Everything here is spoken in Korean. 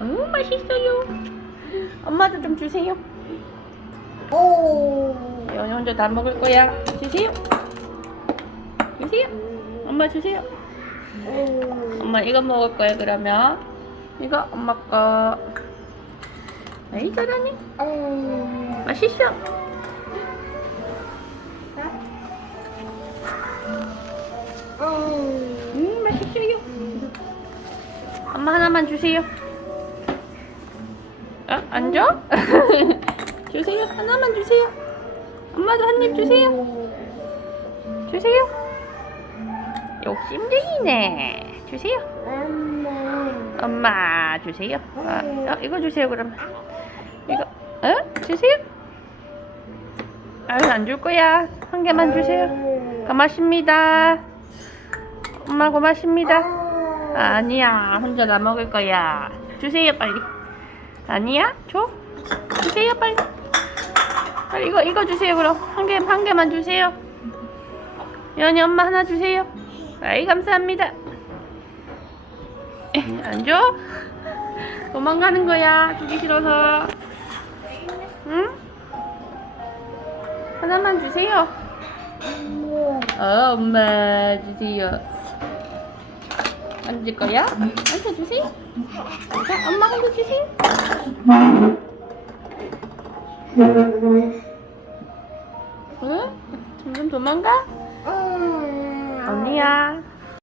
음, 맛있어요. 엄마도 좀 주세요. 오. 연이 혼자 다 먹을 거야. 주세요. 주세요. 엄마 주세요. 오. 엄마 이거 먹을 거야 그러면. 이거 엄마 거. 에이 잘하네. 오. 맛있어. 음 맛있어요. 엄마 하나만 주세요. 어? 안 줘? 주세요. 하나만 주세요. 엄마도 한 입 주세요. 주세요. 욕심쟁이네. 주세요. 엄마. 주세요. 아, 어, 이거 주세요 그럼. 이거 어? 주세요. 아유 안 줄 거야. 한 개만 주세요. 고맙습니다. 엄마 고맙습니다. 아니야 혼자 다 먹을 거야. 주세요 빨리. 아니야 줘. 주세요 빨리. 빨리 이거 이거 주세요 그럼 한 개 한 개만 주세요. 연이 엄마 하나 주세요. 아이 감사합니다. 에, 안 줘? 도망가는 거야. 주기 싫어서. 응? 하나만 주세요. 어, 엄마 주세요. 앉을 거야? 앉아주세요. 자, 엄마 한개 주세요. 응? 점점 도망가? 언니야.